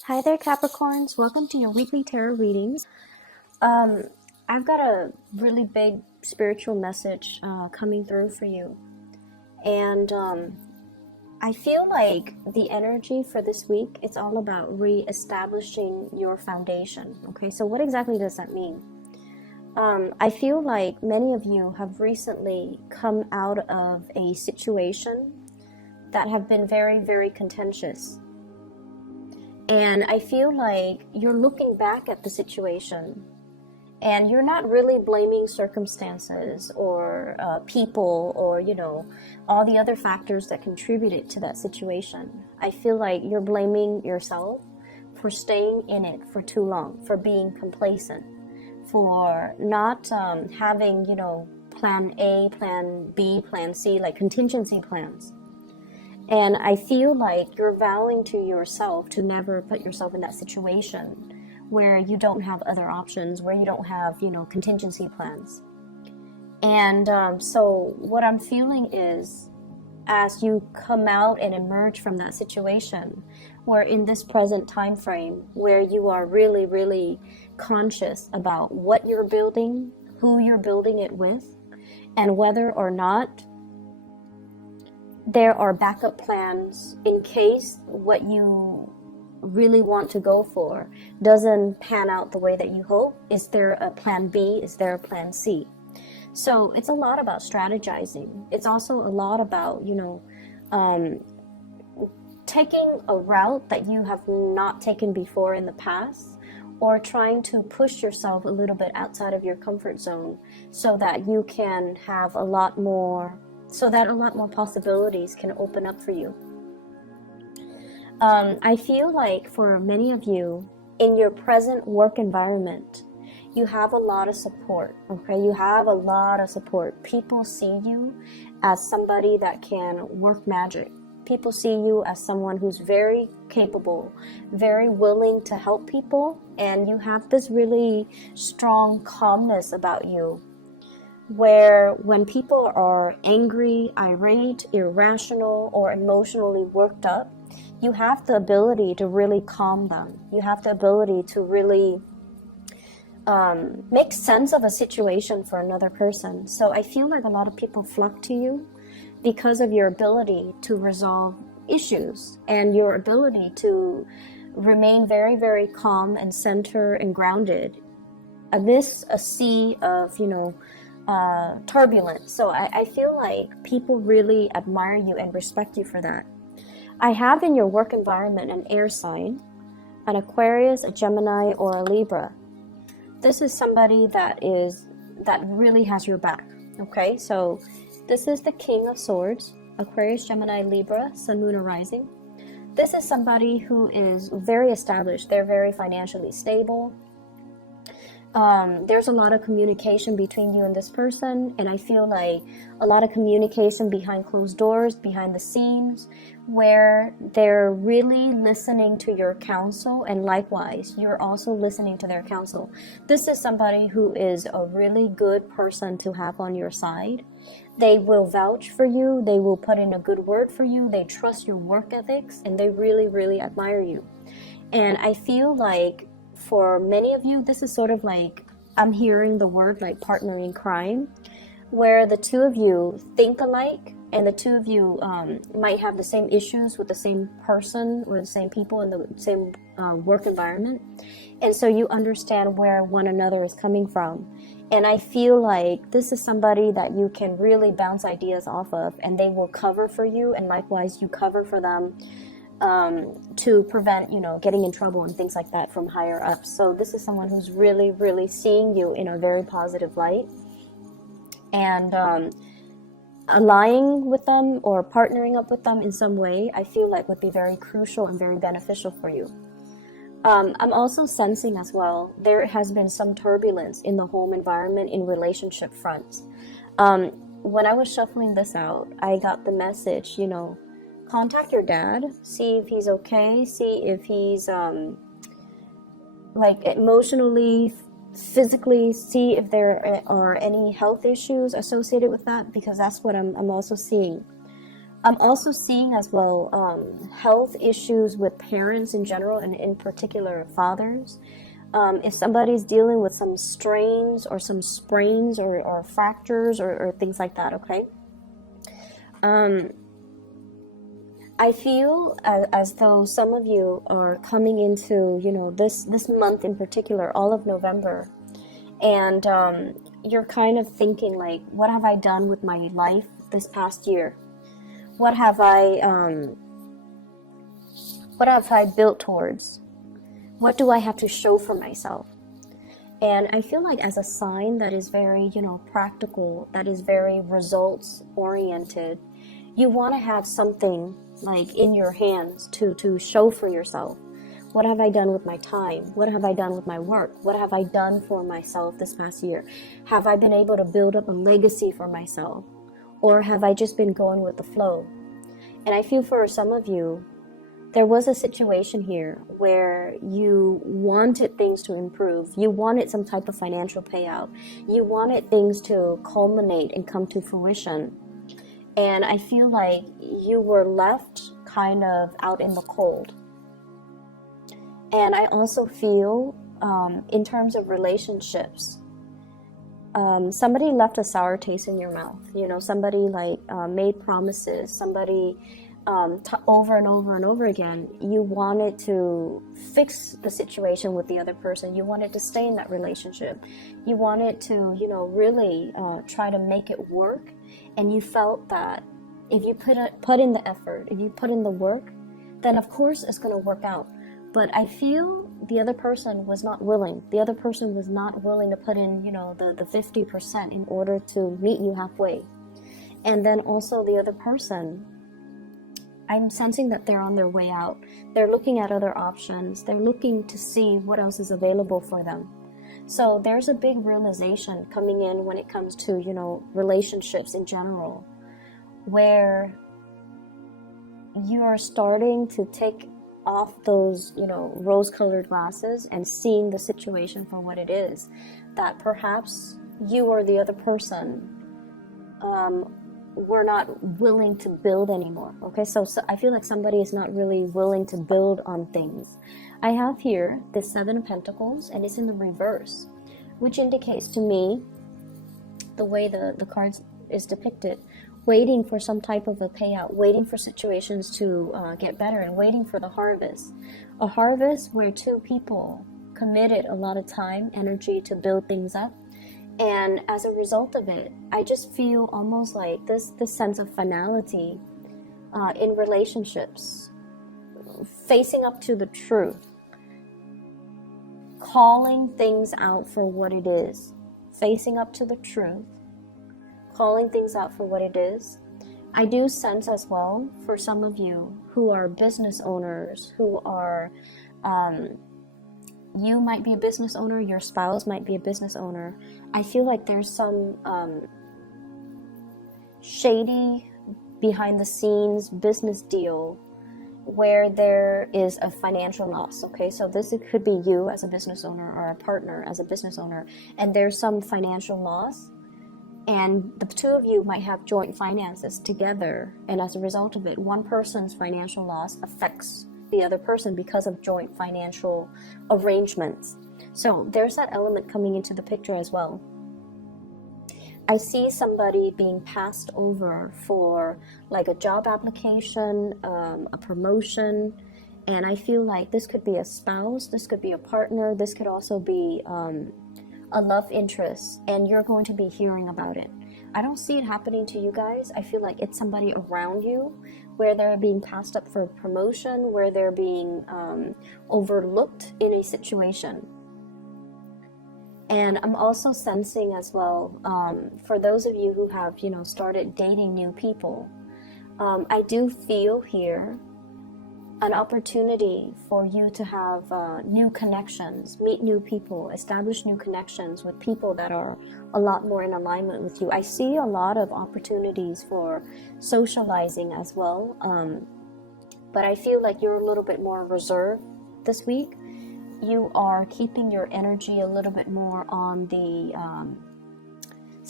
Hi there, Capricorns. Welcome to your weekly tarot readings. I've got a really big spiritual message coming through for you. And I feel like the energy for this week, it's all about re-establishing your foundation. Okay, so what exactly does that mean? I feel like many of you have recently come out of a situation that have been very, very contentious. And I feel like you're looking back at the situation and you're not really blaming circumstances or people or, all the other factors that contributed to that situation. I feel like you're blaming yourself for staying in it for too long, for being complacent, for not having, plan A, plan B, plan C, like contingency plans. And I feel like you're vowing to yourself to never put yourself in that situation where you don't have other options, where you don't have, contingency plans. And so what I'm feeling is, as you come out and emerge from that situation, where in this present time frame, where you are really, really conscious about what you're building, who you're building it with, and whether or not there are backup plans in case what you really want to go for doesn't pan out the way that you hope. Is there a plan B? Is there a plan C? So it's a lot about strategizing. It's also a lot about, taking a route that you have not taken before in the past, or trying to push yourself a little bit outside of your comfort zone so that you can have a lot more possibilities can open up for you. I feel like for many of you, in your present work environment, you have a lot of support, okay? You have a lot of support. People see you as somebody that can work magic. People see you as someone who's very capable, very willing to help people, and you have this really strong calmness about you, where when people are angry, irate, irrational, or emotionally worked up, you have the ability to really calm them. You have the ability to really make sense of a situation for another person. So I feel like a lot of people flock to you because of your ability to resolve issues and your ability to remain very, very calm and centered and grounded amidst a sea of, turbulence. So I feel like people really admire you and respect you for that. I have in your work environment an air sign, an Aquarius, a Gemini, or a Libra. This is somebody that really has your back. Okay, so this is the King of Swords, Aquarius, Gemini, Libra, Sun, Moon, or Rising. This is somebody who is very established. They're very financially stable. There's a lot of communication between you and this person, and I feel like a lot of communication behind closed doors, behind the scenes, where they're really listening to your counsel, and likewise, you're also listening to their counsel. This is somebody who is a really good person to have on your side. They will vouch for you, they will put in a good word for you, they trust your work ethics, and they really, really admire you. And I feel like for many of you, this is sort of like, I'm hearing the word like partner in crime, where the two of you think alike, and the two of you might have the same issues with the same person or the same people in the same work environment. And so you understand where one another is coming from. And I feel like this is somebody that you can really bounce ideas off of, and they will cover for you, and likewise you cover for them. To prevent, getting in trouble and things like that from higher ups. So this is someone who's really, really seeing you in a very positive light. And allying with them or partnering up with them in some way, I feel like would be very crucial and very beneficial for you. I'm also sensing as well, there has been some turbulence in the home environment in relationship fronts. When I was shuffling this out, I got the message, contact your dad, see if he's okay, see if he's like emotionally, physically, see if there are any health issues associated with that, because that's what I'm also seeing. I'm also seeing as well health issues with parents in general, and in particular fathers. If somebody's dealing with some strains or some sprains or fractures or things like that, okay? I feel as though some of you are coming into, you know, this month in particular, all of November, and you're kind of thinking like, what have I done with my life this past year? What have I built towards? What do I have to show for myself? And I feel like as a sign that is very, you know, practical, that is very results oriented, you want to have something like in your hands to show for yourself. What have I done with my time? What have I done with my work? What have I done for myself this past year? Have I been able to build up a legacy for myself? Or have I just been going with the flow? And I feel for some of you, there was a situation here where you wanted things to improve. You wanted some type of financial payout. You wanted things to culminate and come to fruition. And I feel like you were left kind of out in the cold. And I also feel in terms of relationships, somebody left a sour taste in your mouth. You know, somebody like made promises, somebody over and over and over again. You wanted to fix the situation with the other person. You wanted to stay in that relationship. You wanted to, you know, really try to make it work. And you felt that if you put in the effort, if you put in the work, then of course it's going to work out. But I feel the other person was not willing. The other person was not willing to put in, you know, the 50% in order to meet you halfway. And then also the other person, I'm sensing that they're on their way out. They're looking at other options. They're looking to see what else is available for them. So there's a big realization coming in when it comes to, you know, relationships in general, where you are starting to take off those, you know, rose-colored glasses and seeing the situation for what it is. That perhaps you or the other person were not willing to build anymore. Okay, so I feel like somebody is not really willing to build on things. I have here the Seven of Pentacles, and it's in the reverse, which indicates to me, the way the cards is depicted, waiting for some type of a payout, waiting for situations to get better, and waiting for the harvest. A harvest where two people committed a lot of time, energy to build things up. And as a result of it, I just feel almost like this sense of finality in relationships, facing up to the truth, calling things out for what it is, facing up to the truth, calling things out for what it is. I do sense as well for some of you who are business owners, who are, you might be a business owner, your spouse might be a business owner. I feel like there's some shady behind the scenes business deal where there is a financial loss. Okay, so it could be you as a business owner or a partner as a business owner, and there's some financial loss, and the two of you might have joint finances together, and as a result of it, one person's financial loss affects the other person because of joint financial arrangements. So there's that element coming into the picture as well. I see somebody being passed over for like a job application, a promotion, and I feel like this could be a spouse, this could be a partner, this could also be a love interest, and you're going to be hearing about it. I don't see it happening to you guys. I feel like it's somebody around you where they're being passed up for promotion, where they're being overlooked in a situation. And I'm also sensing as well, for those of you who have, you know, started dating new people, I do feel here an opportunity for you to have new connections, meet new people, establish new connections with people that are a lot more in alignment with you. I see a lot of opportunities for socializing as well, but I feel like you're a little bit more reserved this week. You are keeping your energy a little bit more on the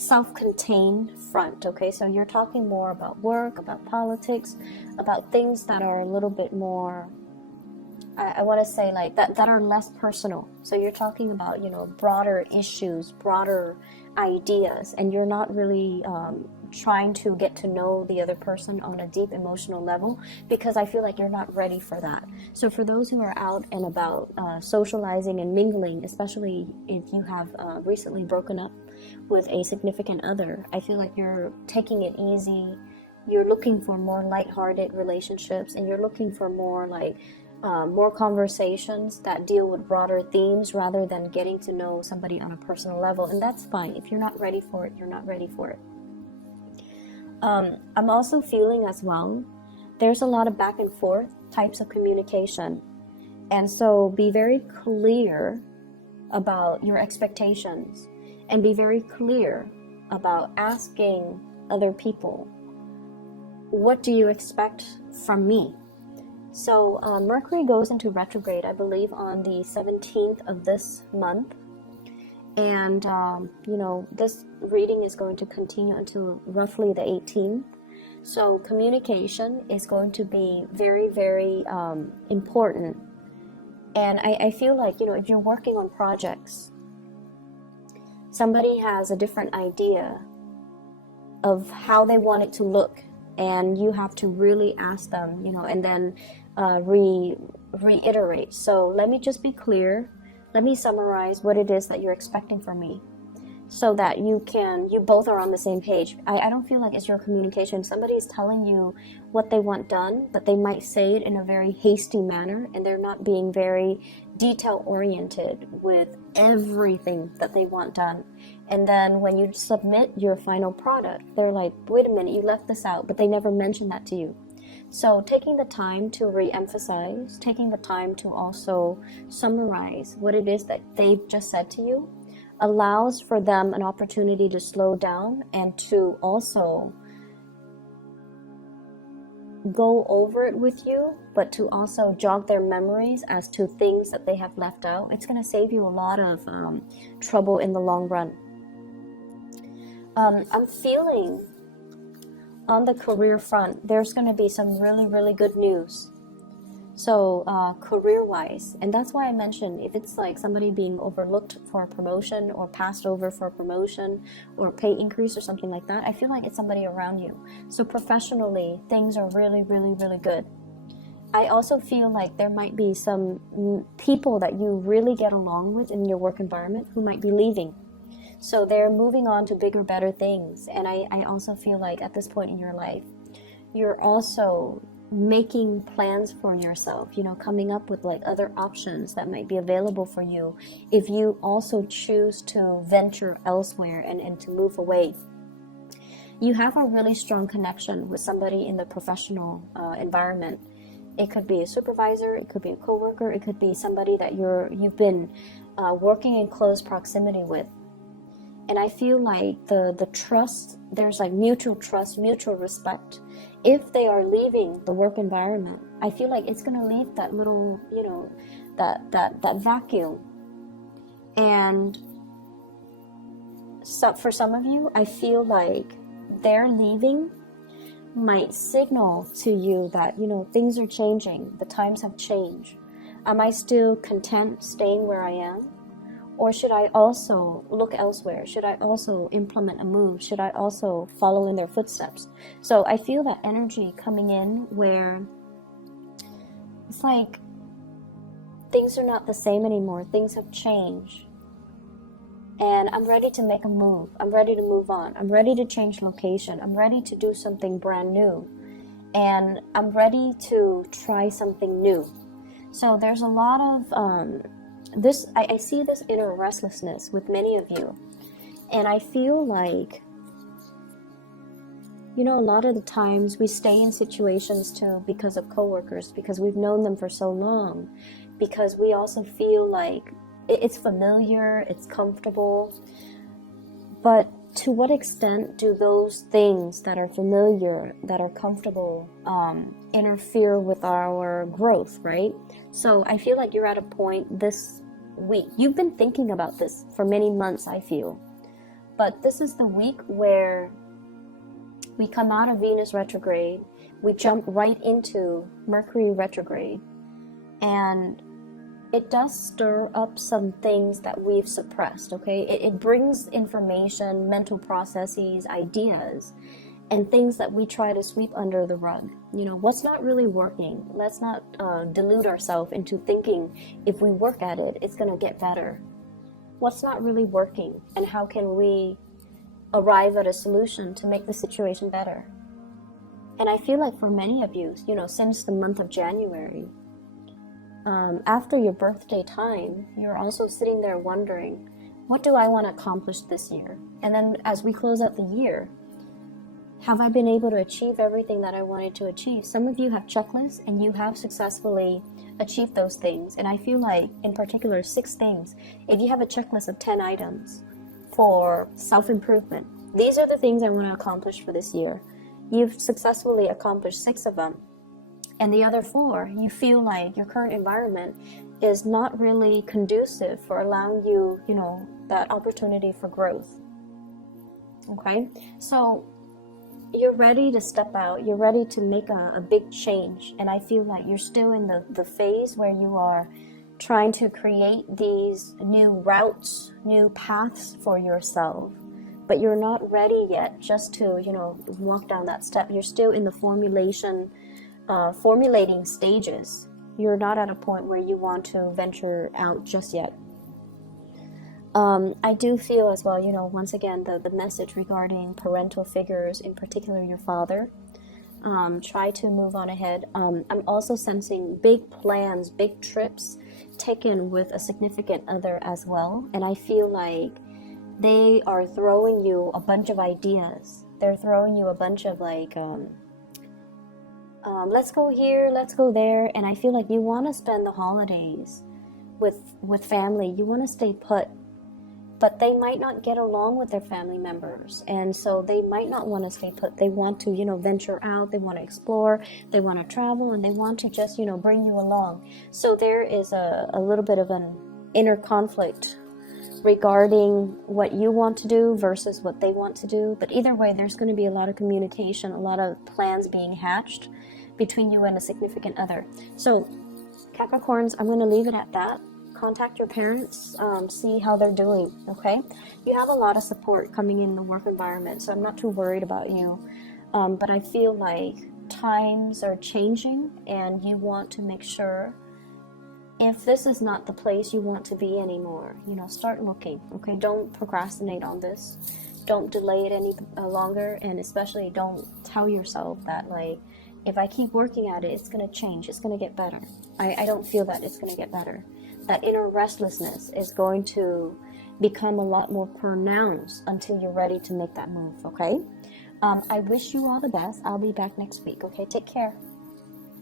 self-contained front, okay? So you're talking more about work, about politics, about things that are a little bit more, I want to say like that are less personal. So you're talking about, you know, broader issues, broader ideas, and you're not really trying to get to know the other person on a deep emotional level, because I feel like you're not ready for that. So for those who are out and about socializing and mingling, especially if you have recently broken up with a significant other, I feel like you're taking it easy. You're looking for more lighthearted relationships, and you're looking for more like more conversations that deal with broader themes rather than getting to know somebody on a personal level. And that's fine. If you're not ready for it, you're not ready for it. I'm also feeling as well, there's a lot of back and forth types of communication. And so be very clear about your expectations, and be very clear about asking other people, what do you expect from me? So Mercury goes into retrograde, I believe, on the 17th of this month. And, you know, this reading is going to continue until roughly the 18th. So communication is going to be very, very important. And I feel like, you know, if you're working on projects, somebody has a different idea of how they want it to look, and you have to really ask them, you know, and then reiterate. So let me just be clear. Let me summarize what it is that you're expecting from me, so that you both are on the same page. I don't feel like it's your communication. Somebody is telling you what they want done, but they might say it in a very hasty manner, and they're not being very detail oriented with everything that they want done. And then when you submit your final product, they're like, wait a minute, you left this out, but they never mentioned that to you. So taking the time to re-emphasize, taking the time to also summarize what it is that they've just said to you, allows for them an opportunity to slow down and to also go over it with you, but to also jog their memories as to things that they have left out. It's going to save you a lot of trouble in the long run. I'm feeling on the career front, there's going to be some really, really good news. So career-wise, and that's why I mentioned if it's like somebody being overlooked for a promotion or passed over for a promotion or pay increase or something like that, I feel like it's somebody around you. So professionally, things are really, really, really good. I also feel like there might be some people that you really get along with in your work environment who might be leaving. So they're moving on to bigger, better things. And I also feel like at this point in your life, you're also making plans for yourself, you know, coming up with like other options that might be available for you if you also choose to venture elsewhere and to move away. You have a really strong connection with somebody in the professional environment. It could be a supervisor, it could be a coworker, it could be somebody that you've been working in close proximity with. And I feel like the trust, there's like mutual trust, mutual respect. If they are leaving the work environment, I feel like it's going to leave that little, you know, that vacuum. And so for some of you, I feel like their leaving might signal to you that, you know, things are changing. The times have changed. Am I still content staying where I am? Or should I also look elsewhere? Should I also implement a move? Should I also follow in their footsteps? So I feel that energy coming in where it's like things are not the same anymore. Things have changed. And I'm ready to make a move. I'm ready to move on. I'm ready to change location. I'm ready to do something brand new. And I'm ready to try something new. So there's a lot of I see this inner restlessness with many of you. And I feel like, you know, a lot of the times we stay in situations too because of coworkers, because we've known them for so long, because we also feel like it's familiar, it's comfortable. But to what extent do those things that are familiar, that are comfortable, interfere with our growth, right? So I feel like you're at a point this week. You've been thinking about this for many months, I feel. But this is the week where we come out of Venus retrograde, we jump right into Mercury retrograde, and it does stir up some things that we've suppressed, okay? It brings information, mental processes, ideas, and things that we try to sweep under the rug. You know, what's not really working? Let's not delude ourselves into thinking if we work at it, it's gonna get better. What's not really working, and how can we arrive at a solution to make the situation better? And I feel like for many of you, you know, since the month of January, after your birthday time, you're also sitting there wondering, what do I want to accomplish this year? And then as we close out the year, have I been able to achieve everything that I wanted to achieve? Some of you have checklists and you have successfully achieved those things. And I feel like, in particular, 6 things. If you have a checklist of 10 items for self-improvement, these are the things I want to accomplish for this year. You've successfully accomplished 6 of them. And the other 4, you feel like your current environment is not really conducive for allowing you, you know, that opportunity for growth. Okay? So you're ready to step out. You're ready to make a big change. And I feel like you're still in the phase where you are trying to create these new routes, new paths for yourself. But you're not ready yet just to, you know, walk down that step. You're still in the formulating stages. You're not at a point where you want to venture out just yet. I do feel as well, you know, once again, the message regarding parental figures, in particular your father, try to move on ahead. I'm also sensing big plans, big trips taken with a significant other as well. And I feel like they are throwing you a bunch of ideas. They're throwing you a bunch of like, let's go here, let's go there. And I feel like you want to spend the holidays with family. You want to stay put. But they might not get along with their family members. And so they might not want to stay put. They want to, you know, venture out. They want to explore. They want to travel. And they want to just, you know, bring you along. So there is a little bit of an inner conflict regarding what you want to do versus what they want to do. But either way, there's going to be a lot of communication, a lot of plans being hatched between you and a significant other. So Capricorns, I'm going to leave it at that. Contact your parents, see how they're doing, okay? You have a lot of support coming in the work environment, so I'm not too worried about you. But I feel like times are changing and you want to make sure, if this is not the place you want to be anymore, you know, start looking, okay? Don't procrastinate on this. Don't delay it any longer, and especially don't tell yourself that, like, if I keep working at it, it's going to change, it's going to get better. I don't feel that it's going to get better. That inner restlessness is going to become a lot more pronounced until you're ready to make that move, okay? I wish you all the best. I'll be back next week, okay? Take care.